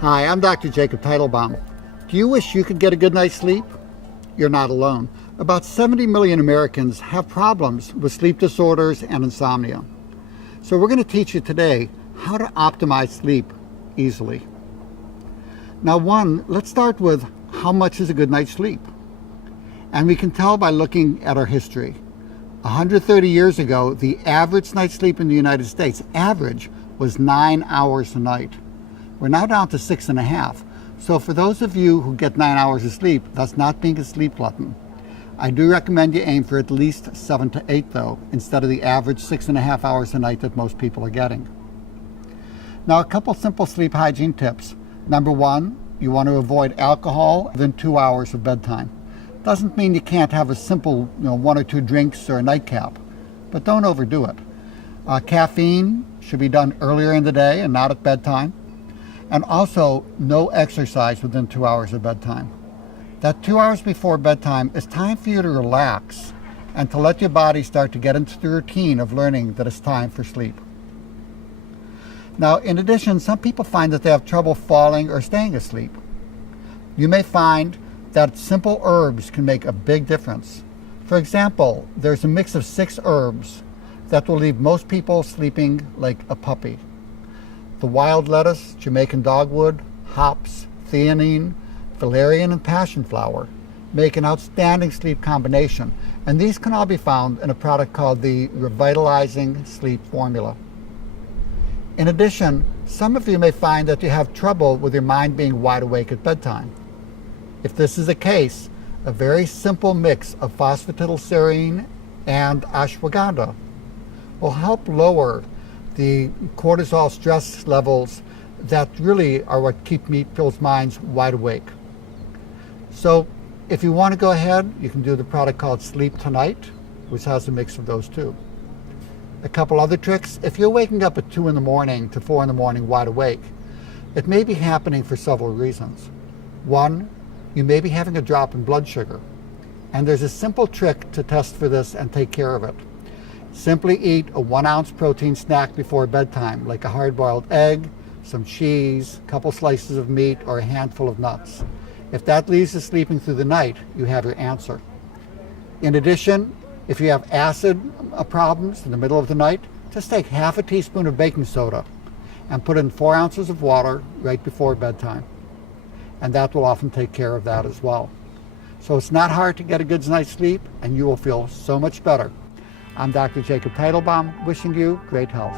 Hi, I'm Dr. Jacob Teitelbaum. Do you wish you could get a good night's sleep? You're not alone. About 70 million Americans have problems with sleep disorders and insomnia. So we're going to teach you today how to optimize sleep easily. Now let's start with how much is a good night's sleep? And we can tell by looking at our history. 130 years ago, the average night's sleep in the United States, average, was 9 hours a night. We're now down to 6.5. So for those of you who get 9 hours of sleep, that's not being a sleep glutton. I do recommend you aim for at least 7 to 8 though, instead of the average 6.5 hours a night that most people are getting. Now a couple simple sleep hygiene tips. Number one, you want to avoid alcohol within 2 hours of bedtime. Doesn't mean you can't have a simple 1 or 2 drinks or a nightcap, but don't overdo it. Caffeine should be done earlier in the day and not at bedtime. And also, no exercise within 2 hours of bedtime. That 2 hours before bedtime is time for you to relax and to let your body start to get into the routine of learning that it's time for sleep. Now, in addition, some people find that they have trouble falling or staying asleep. You may find that simple herbs can make a big difference. For example, there's a mix of 6 herbs that will leave most people sleeping like a puppy. The wild lettuce, Jamaican dogwood, hops, theanine, valerian, and passion flower make an outstanding sleep combination, and these can all be found in a product called the Revitalizing Sleep Formula. In addition, some of you may find that you have trouble with your mind being wide awake at bedtime. If this is the case, a very simple mix of phosphatidylserine and ashwagandha will help lower the cortisol stress levels that really are what keep people's minds wide awake. So if you want to go ahead, you can do the product called Sleep Tonight, which has a mix of those too. A couple other tricks: if you're waking up at 2 in the morning to 4 in the morning wide awake, it may be happening for several reasons. One, you may be having a drop in blood sugar, and there's a simple trick to test for this and take care of it. Simply eat a 1-ounce protein snack before bedtime, like a hard-boiled egg, some cheese, a couple slices of meat, or a handful of nuts. If that leaves you sleeping through the night, you have your answer. In addition, if you have acid problems in the middle of the night, just take half a teaspoon of baking soda and put in 4 ounces of water right before bedtime. And that will often take care of that as well. So it's not hard to get a good night's sleep, and you will feel so much better. I'm Dr. Jacob Teitelbaum, wishing you great health.